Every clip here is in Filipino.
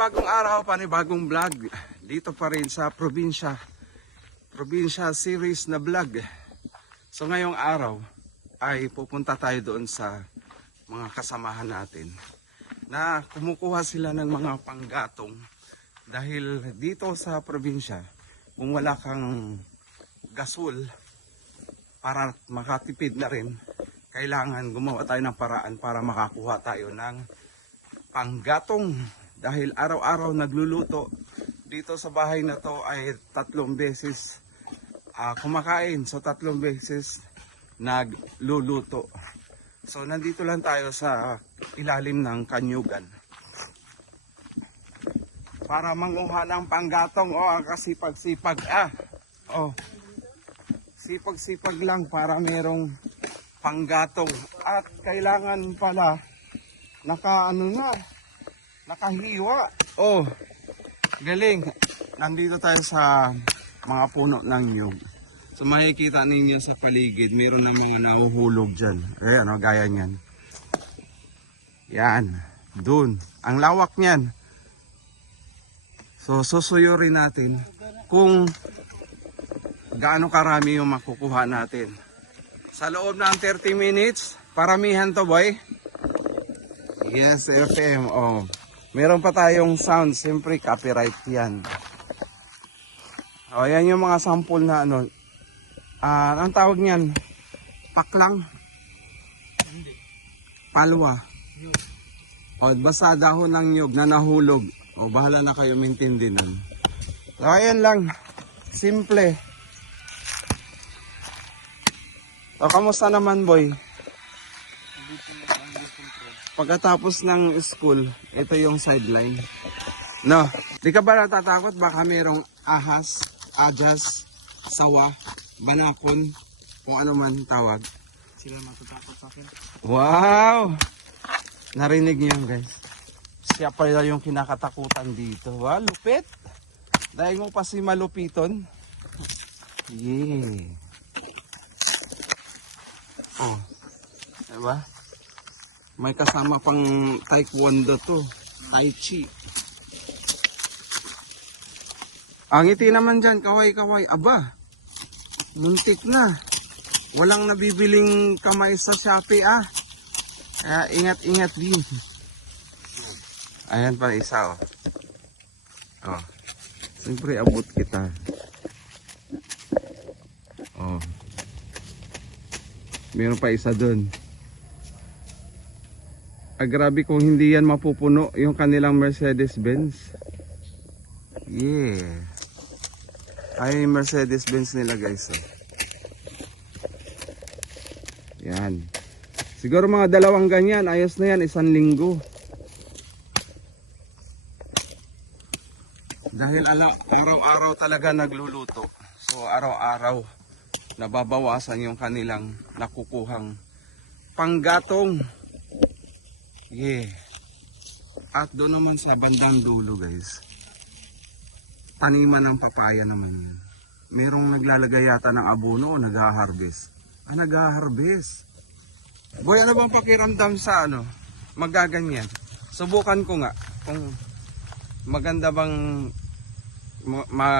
Panibagong araw, panibagong vlog. Dito pa rin sa probinsya. Probinsya series na vlog. So ngayong araw ay pupunta tayo doon sa mga kasamahan natin na kumukuha sila ng mga panggatong. Dahil dito sa probinsya, kung wala kang gasol para makatipid na rin, kailangan gumawa tayo ng paraan para makakuha tayo ng panggatong. Dahil araw-araw nagluluto dito sa bahay na to ay 3 beses kumakain. So 3 beses nagluluto. So nandito lang tayo sa ilalim ng kanyugan para manguha ng panggatong. Ang kasipag-sipag sipag-sipag lang para merong panggatong. At kailangan pala nakahiwa. Galing. Nandito tayo sa mga puno ng nyug. So makikita ninyo sa paligid, meron na mga nahuhulog dyan. Ayan, gaya nyan. Yan. Dun. Ang lawak nyan. So susuyurin natin kung gaano karami yung makukuha natin. Sa loob ng 30 minutes, paramihan to, boy. Yes, FM. Meron pa tayong sound. Siyempre, copyright yan. Yan yung mga sample na ang tawag niyan, paklang. Palwa. Basta dahon ng nyug na nahulog. Bahala na kayo maintindihan nun. So, ayan lang. Simple. So, kamusta naman, boy? Pagkatapos ng school, ito yung sideline. No, di ka ba natatakot? Baka mayroong ahas, adas, sawa, banakon, kung ano man tawag. Sila matatakot sa akin. Wow! Narinig niyo guys. Siya pa yung kinakatakutan dito. Wow, lupit! Dahil mo pa si malupiton. Yeah. Diba? May kasama pang taekwondo to. Tai Chi. Ang ngiti naman dyan, kaway-kaway. Aba, muntik na. Walang nabibiling kamay sa Shopee Kaya ingat-ingat din. Ayan pa isa Siyempre abot kita. Meron pa isa dun. Grabe kung hindi yan mapupuno yung kanilang Mercedes-Benz. Yeah. Ay, Mercedes-Benz nila guys. Yan. Siguro mga 2 ganyan. Ayos na yan. 1 linggo. Dahil araw-araw talaga nagluluto. So araw-araw nababawasan yung kanilang nakukuhang panggatong. Yeah. At doon naman sa bandang dulo guys, taniman ng papaya naman yan. Merong naglalagay yata ng abono o nag-harvest. Nag-harvest. Boy, ano bang pakiramdam sa magaganyan? Subukan ko nga kung maganda bang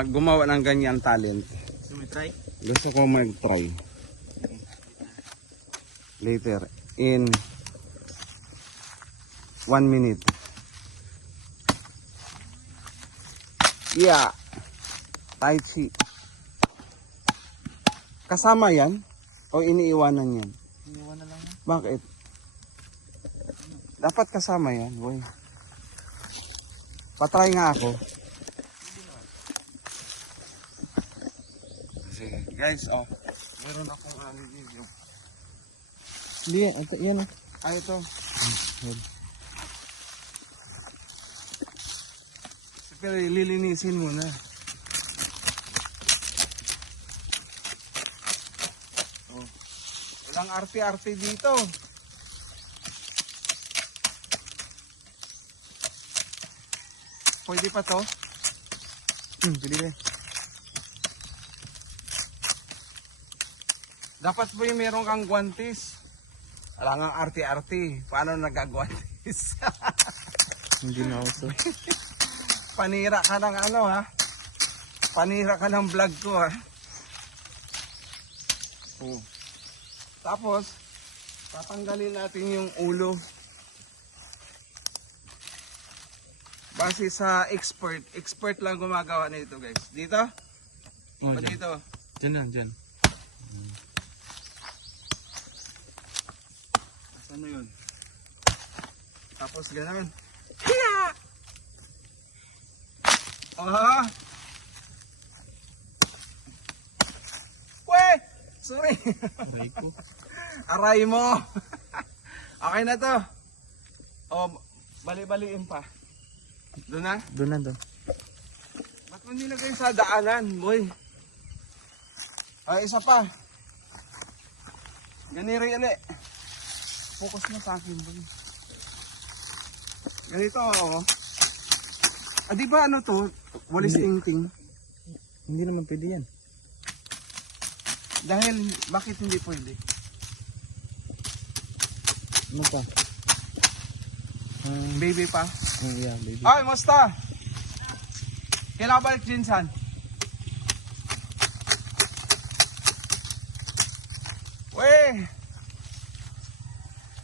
gumawa ng ganyan talent. So, may try? Gusto ko mag-try. Later in 1 minute. Yeah. Tai Chi. Kasama yan? O iniiwanan yan? Iniwan na lang yan. Bakit? Dapat kasama yan, boy. Patry nga ako. Sige, guys, meron akong video. Hindi, yan Ito. Pero lilinisin muna. Walang arte-arte dito. Pwede pa to? Pwede. Dapat po yung meron kang guwantes. Wala nga arte-arte. Paano nagagwantes? Hindi na ako. panira ka ng ano ha. Panira ka ng vlog ko ha. Oh. Tapos, tatanggalin natin yung ulo. Base sa expert lang gumagawa nito guys. Dito? Oh, O dito? Diyan lang, diyan. Ano yun? Tapos gano'n. Hiya! Ah! We! Sorry! Aray ko. Aray mo! Okay na to. O, bali-baliin pa. Doon na? Doon na, doon. Ba't mo nilagay sa daanan, boy? Ay, isa pa. Ganiri ulit. Focus na sa akin, boy. Ganito, oh. Ah, di ba ano to? Walis tingting. Hindi naman pwede yan. Dahil, bakit hindi pwede? Ano pa? Baby pa. Yeah, baby. Ay, musta? Kailan balik Jinsan? Weh!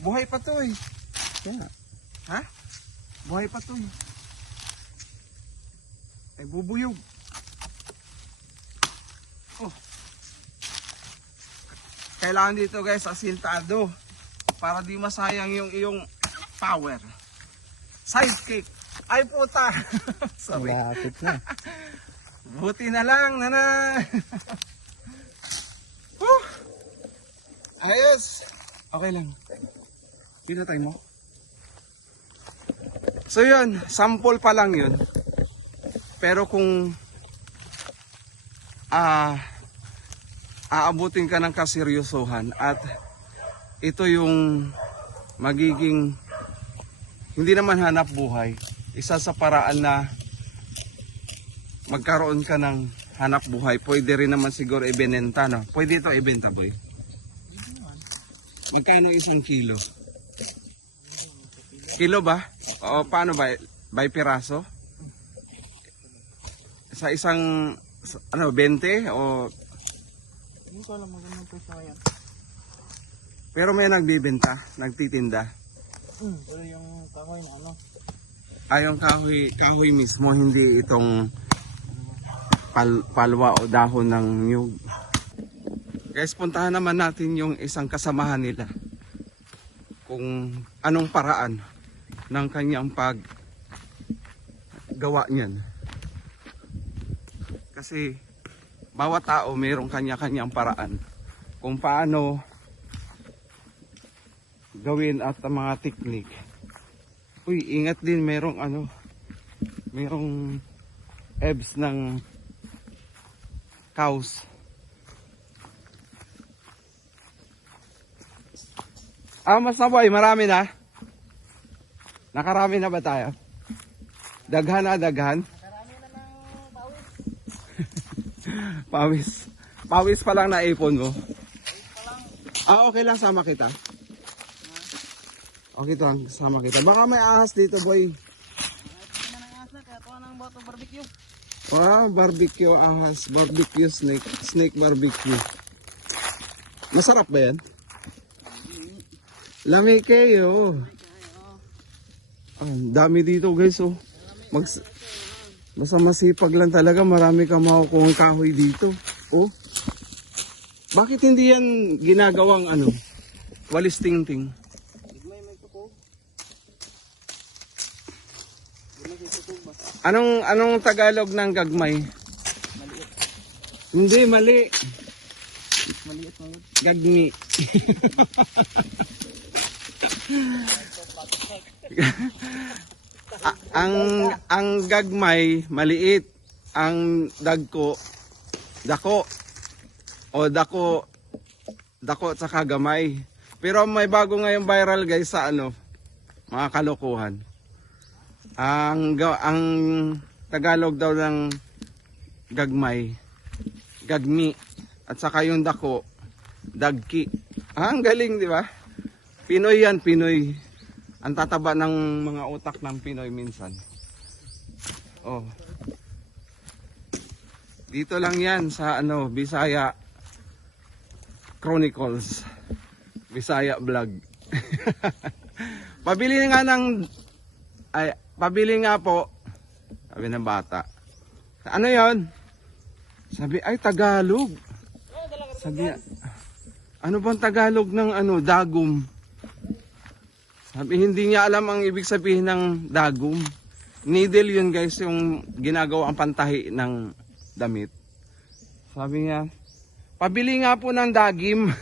Buhay pa to eh. Yeah. Ha? Buhay pa to eh. Ay, bubuyog. Oh. Kailangan dito guys, asintado. Para di masayang yung iyong power. Sidekick. Ay puta. Sorry. Malapit na. Buti na lang, nana. Ayos. Okay lang. Pinatay mo. So yun, sample pa lang yun. Pero kung aabutin ka ng kaseryosohan at ito yung magiging hindi naman hanap buhay, isa sa paraan na magkaroon ka ng hanap buhay, pwede rin naman siguro ibenta, no? Pwede ito ibenta, boy. Magkano isang kilo? Kilo ba? O paano ba? By piraso? Sa isang, ano, 20? O... Hindi ko alam magandang presyo ngayon. Pero may nagbibenta, nagtitinda. Pero yung kahoy na ano? Yung kahoy mismo, hindi itong palwa o dahon ng nyug. Guys, puntahan naman natin yung isang kasamahan nila. Kung anong paraan ng kanyang paggawa niyan. Kasi bawat tao mayroong kanya-kanyang paraan kung paano gawin at ang mga teknik. Uy, ingat din, merong ano, merong ebs ng cows. Mas na boy, marami na. Nakarami na ba tayo? Daghan na, daghan. Nakarami na ng pawis. Pawis. Pawis pa lang na ipon mo. Pa lang. Okay lang, sama kita. Okay lang, sama kita. Baka may ahas dito, boy. Ito na ng asa, kaya tuwa ng boto barbecue. Barbecue ahas, barbecue snake, snake barbecue. Masarap ba yan? Lami kayo. Ang dami dito guys, oh. Basta masipag lang talaga, marami kang makukuha kahoy dito. Oh. Bakit hindi yan ginagawang ano? Walis tingting. May tukog. May tukog ba? Anong Tagalog ng gagmay? Maliit. Hindi, mali. Maliit. Gagmi. ang gagmay maliit, ang dako at saka gamay. Pero may bago ngayong viral guys sa ano, mga kalokohan. Ang Tagalog daw ng gagmay, gagmi, at saka yung dako, dagki. Ang galing, di ba? Pinoy yan, Pinoy. Ang tataba ng mga utak ng Pinoy minsan. Oh. Dito lang yan sa ano, Bisaya Chronicles. Bisaya Vlog. Pabili nga po. Sabi ng bata. Ano yon? Sabi, ay Tagalog. Sabi, ano bang Tagalog ng ano, dagum? Sabi, hindi niya alam ang ibig sabihin ng dagum. Needle yun guys, yung ginagawa ang pantahi ng damit. Sabi niya, pabili nga po ng dagim.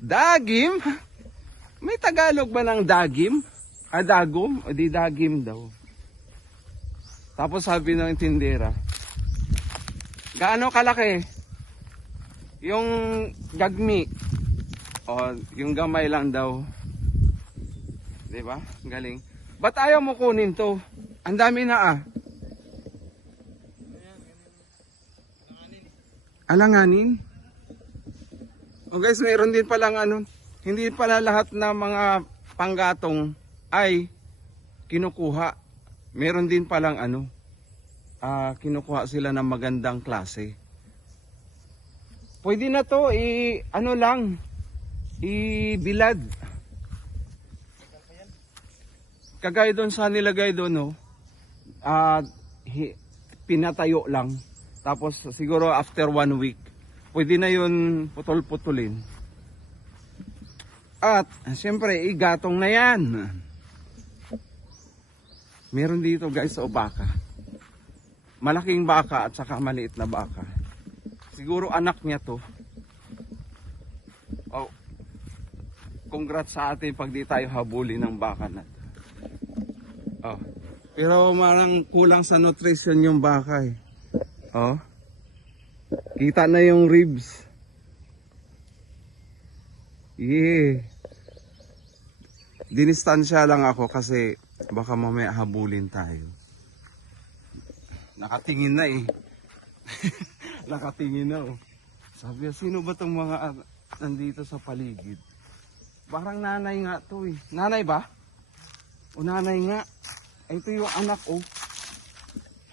Dagim? May Tagalog ba ng dagim? Dagum? O di dagim daw. Tapos sabi ng tindera, gaano kalaki? Yung gagmi. O, yung gamay lang daw. Diba? Galing. Ba't ayaw mo kunin to? Ang dami na ah. Alanganin? O guys, mayroon din palang ano, hindi pala lahat na mga panggatong ay kinukuha. Meron din palang ano, kinukuha sila ng magandang klase. Pwede na to, ano lang, ibilad. Kagaya doon sa nilagay doon, no, pinatayo lang. Tapos siguro after 1 week, pwede na yun putol-putulin. At siyempre, igatong na yan. Meron dito guys, o baka. Malaking baka at saka maliit na baka. Siguro anak niya to. Oh, congrats sa atin pag di tayo habulin ng baka na to. Oh. Pero marang kulang sa nutrition yung baka eh. Oh. Kita na yung ribs. Yeah. Dinistansya lang ako kasi baka mamaya habulin tayo. Nakatingin na eh. Nakatingin na oh. Sabi niya, sino ba tong mga nandito sa paligid? Parang nanay nga to eh. Nanay ba? O nanay nga. Ito yung anak oh.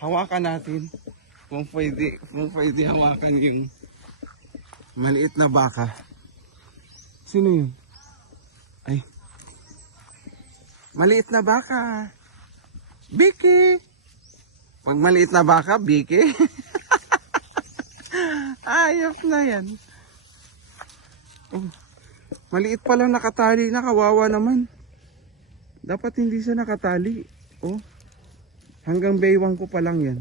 Hawakan natin. Kung pwede hawakan yung maliit na baka. Sino yun? Ay. Maliit na baka. Biki. Pag maliit na baka, Biki. Ayop na yan. Oh, maliit pa lang nakatali na, kawawa naman. Dapat hindi siya nakatali. Oh, hanggang baywang ko pa lang yan.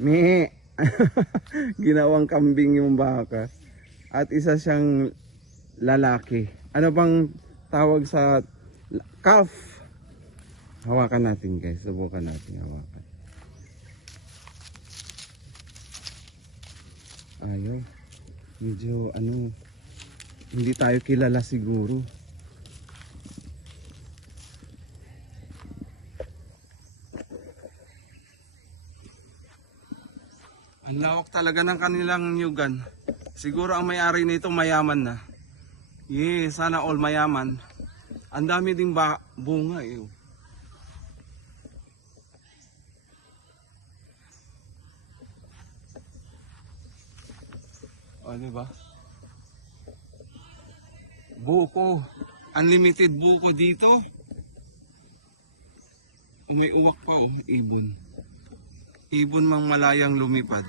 Me. Ginawang kambing yung baka. At isa siyang lalaki. Ano bang tawag sa calf? Hawakan natin guys. Subukan natin hawakan. Ayaw. Medyo ano, hindi tayo kilala siguro. Ang lawak talaga ng kanilang nyugan. Siguro ang may-ari nito mayaman na. Sana all mayaman. Ang dami ding bunga eh. O, diba? Buko. Unlimited buko dito. O, may uwak pa oh, ibon. Ibon mang malayang lumipad.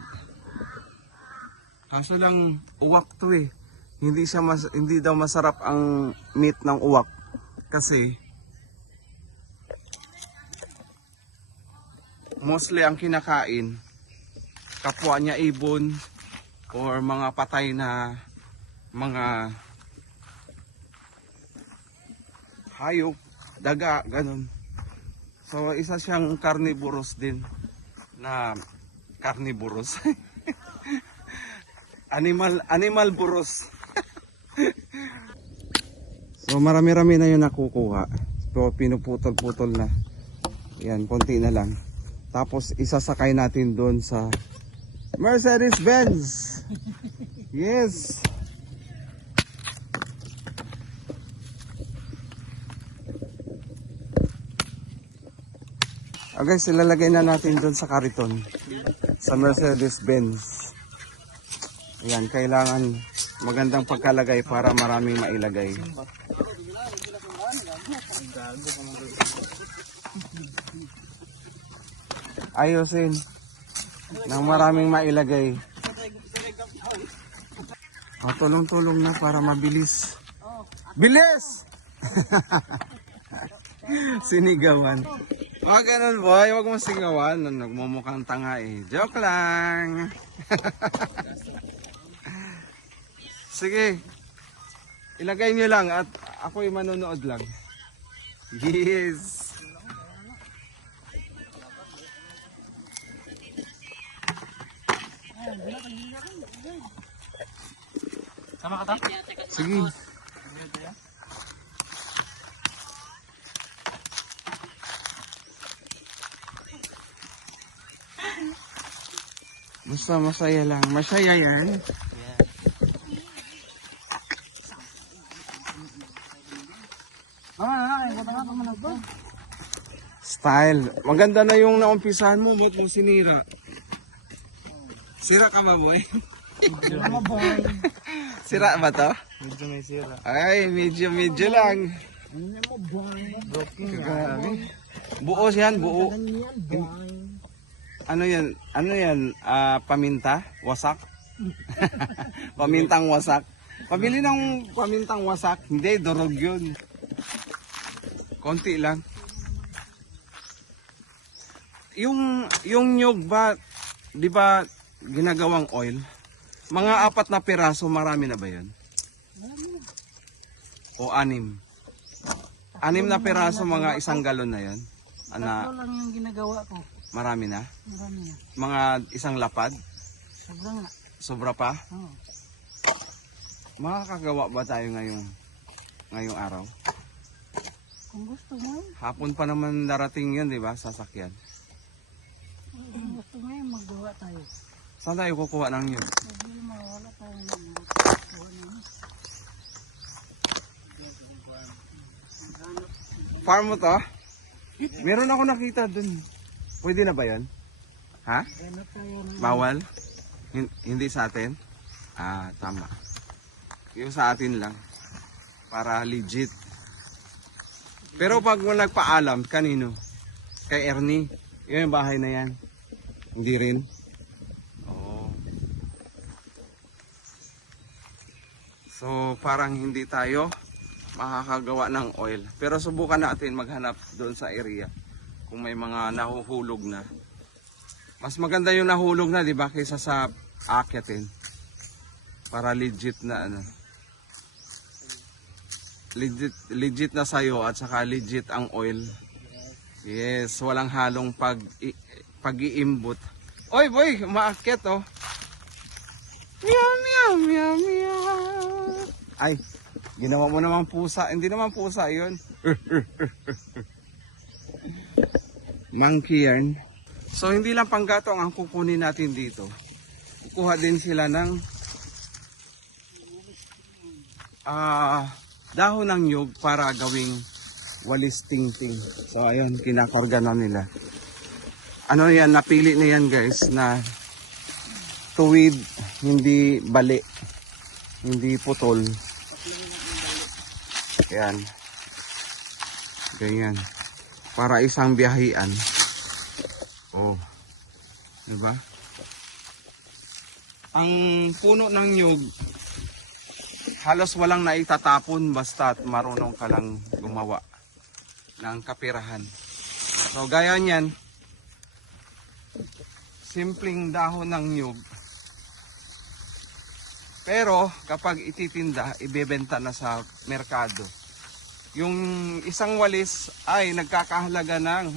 Kaso lang uwak to eh. Hindi daw masarap ang meat ng uwak kasi mostly ang kinakain kapwa niya ibon or mga patay na mga hayop, daga, ganun. So isa siyang carnivorous din na carnivorous. Animal buros. So marami-rami na yung nakukuha. So pinuputol-putol na. Yan, konti na lang. Tapos isasakay natin doon sa Mercedes-Benz. Yes. Guys, ilalagay na natin doon sa kariton. Sa Mercedes-Benz. Ayan, kailangan magandang pagkalagay para maraming mailagay. Ayusin. Nang maraming mailagay. Tulong-tulong na para mabilis. Bilis! Sinigawan. Ganun boy, wag mo sigawan. Nagmumukhang tanga eh. Joke lang. Sige. Ilagay nyo lang at ako'y manonood lang. Yes. Sama ka ta? Sige. Basta masaya lang. Masaya yan. Style. Maganda na yung naumpisahan mo. Ba't mo sinira? Sira ka ba, boy? Sira ba to? Medyo may sira. Ay, medyo lang. Grabe. Buo yan, buo. Ano yan? Ano yan? Paminta? Wasak? Pamintang wasak. Pabili ng pamintang wasak. Hindi, durog yun. Konti lang. Yung nyug ba, di ba ginagawang oil? Mga 4 na piraso, marami na ba yun? O 6? 6 na piraso, mga 1 galon na yun? Tatlo lang yung ginagawa ko. Marami na? Marami na. Mga 1 lapad? Sobrang na. Sobra pa? Oo. Makakagawa ba tayo ngayong araw? Kung gusto mo, Hapon pa naman darating yun, di ba? Sasakyan. kung gusto mo yung maggawa tayo. Saan tayo kukuha ng yun? Hindi mawala tayo ng maggawa namin. Farm mo to? Meron ako nakita dun. Pwede na ba yun? Ha? Ganap tayo ng Bawal? Hindi sa atin? Tama. Yung sa atin lang. Para legit. Pero pag mo nagpaalam, kanino? Kay Ernie. Yung bahay na yan. Hindi rin. Oo. So parang hindi tayo makakagawa ng oil. Pero subukan natin maghanap doon sa area. Kung may mga nahuhulog na. Mas maganda yung nahulog na, di ba? Kaysa sa akyatin. Para legit na ano. Legit na sayo at saka legit ang oil. Yes, walang halong pag-iimbot. Oy boy, umaakyat oh. Meow meow meow meow. Ay, ginawa mo naman pusa. Hindi naman pusa 'yun. Monkey yarn. So hindi lang panggatong ang kukunin natin dito. Kukuha din sila ng dahon ng nyug para gawing walis tingting. So ayun, kinakarga na nila. Ano yan, napili na yan guys na tuwid, hindi bali, hindi putol. Ayan. Ganyan. Para isang biyahian. Oh. Diba? Ang puno ng nyug, halos walang naitatapon basta marunong ka lang gumawa ng kapirahan. So gaya niyan, simpleng dahon ng nyug. Pero kapag ititinda, ibebenta na sa merkado. Yung isang walis ay nagkakahalaga ng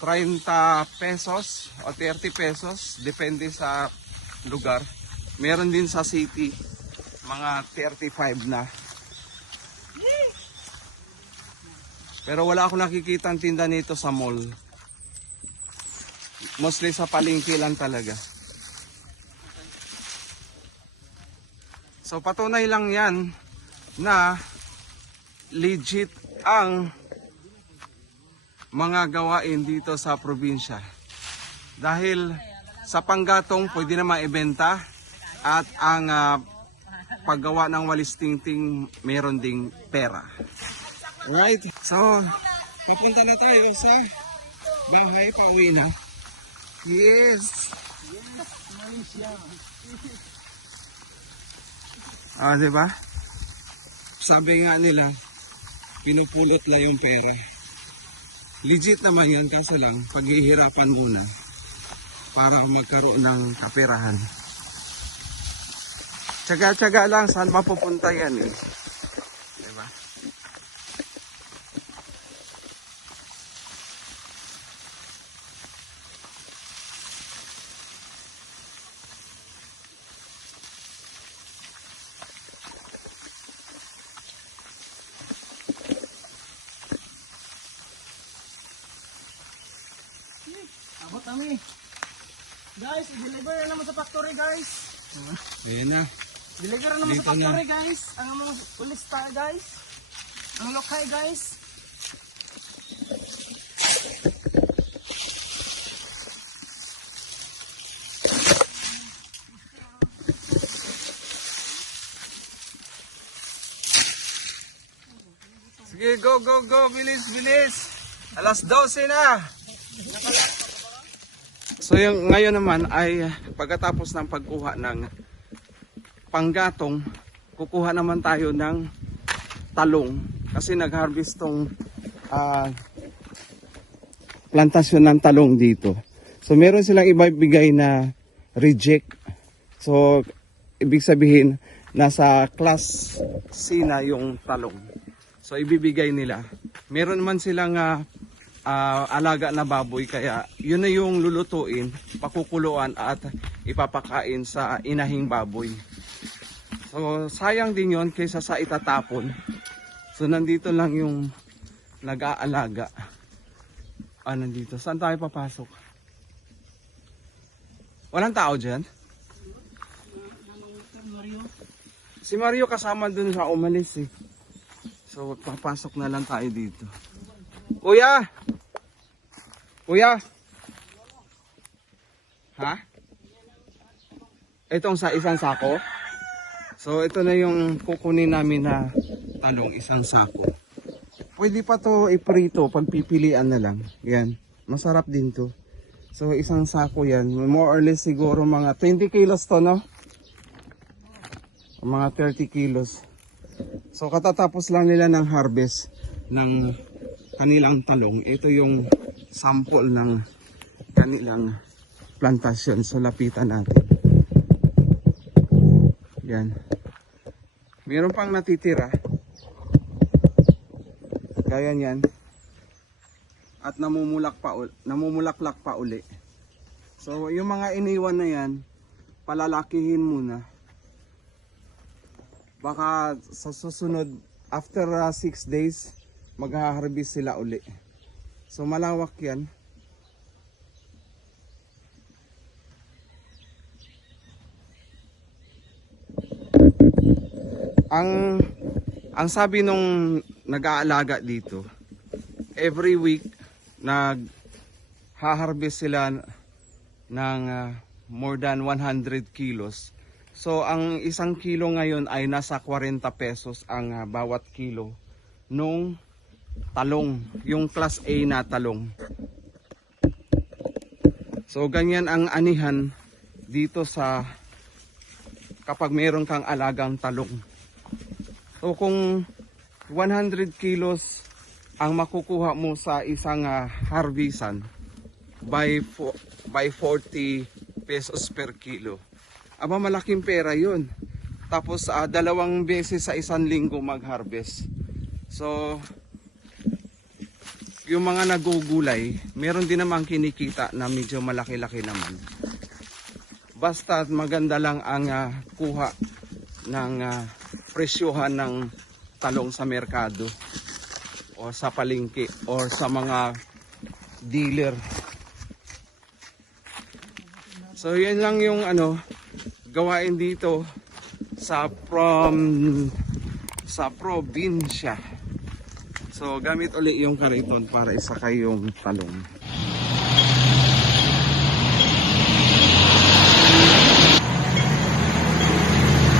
30 pesos o 30 pesos, depende sa lugar. Meron din sa city, mga 35 na. Pero wala akong nakikita ang tinda nito sa mall. Mostly sa palengke lang talaga. So patunay lang yan na legit ang mga gawain dito sa probinsya. Dahil sa panggatong pwede naman ibenta at ang paggawa ng walis tingting meron ding pera. Alright, so papunta na tayo sa bahay, pauwi na. Yes! Diba? Sabi nga nila, pinupulot lang yung pera. Legit naman yan, kaso lang, paghihirapan muna para magkaroon ng kaperahan. Tsaga-tsaga lang, saan mapupunta yan eh. Diba? Abot kami. Guys, i-deliver na naman sa factory guys. Ayan na. Deliver na naman Dito sa factory guys. Ang mga ulista guys. Ang lokay guys. Sige, go, go, go. Bilis, bilis. Alas 12 na. So yung ngayon naman ay pagkatapos ng pagkuha ng panggatong, kukuha naman tayo ng talong kasi nag-harvest tong plantasyon ng talong dito. So meron silang ibibigay na reject. So ibig sabihin nasa class C na yung talong. So ibibigay nila. Meron man silang alaga na baboy, kaya yun na yung lulutuin, pakukuluan at ipapakain sa inahing baboy. So sayang din yon kaysa sa itatapon. So nandito lang yung nag-aalaga. Nandito. Saan tayo papasok? Walang tao dyan? Si Mario kasama dun sa umalis eh. So papasok na lang tayo dito. Kuya! Kuya! Ha? Itong sa isang sako? So ito na yung kukunin namin na talong, isang sako. Pwede pa to iprito, pagpipilian na lang. Yan, masarap din to. So isang sako yan, more or less siguro mga 20 kilos to, no? Mga 30 kilos. So katatapos lang nila ng harvest ng kanilang talong. Ito yung sample ng kanilang plantasyon. So lapitan natin. Yan. Meron pang natitira. Gaya niyan. At namumulaklak pa uli. So yung mga iniwan na yan, palalakihin muna. Baka sa susunod, after 6 days, mag-harvest sila uli. So malawak yan. Ang sabi nung nag-aalaga dito, every week nag-harvest sila ng more than 100 kilos. So ang isang kilo ngayon ay nasa 40 pesos ang bawat kilo nung talong, yung class A na talong. So ganyan ang anihan dito sa kapag meron kang alagang talong. So kung 100 kilos ang makukuha mo sa isang harvestan by 40 pesos per kilo. Aba, malaking pera yun. Tapos 2 beses sa isang linggo mag-harvest. So yung mga nagugulay, meron din namang kinikita na medyo malaki-laki naman. Basta maganda lang ang kuha ng presyohan ng talong sa merkado o sa palengke o sa mga dealer. So yan lang yung gawain dito sa probinsya. So gamit uli yung kariton para isakay yung talong.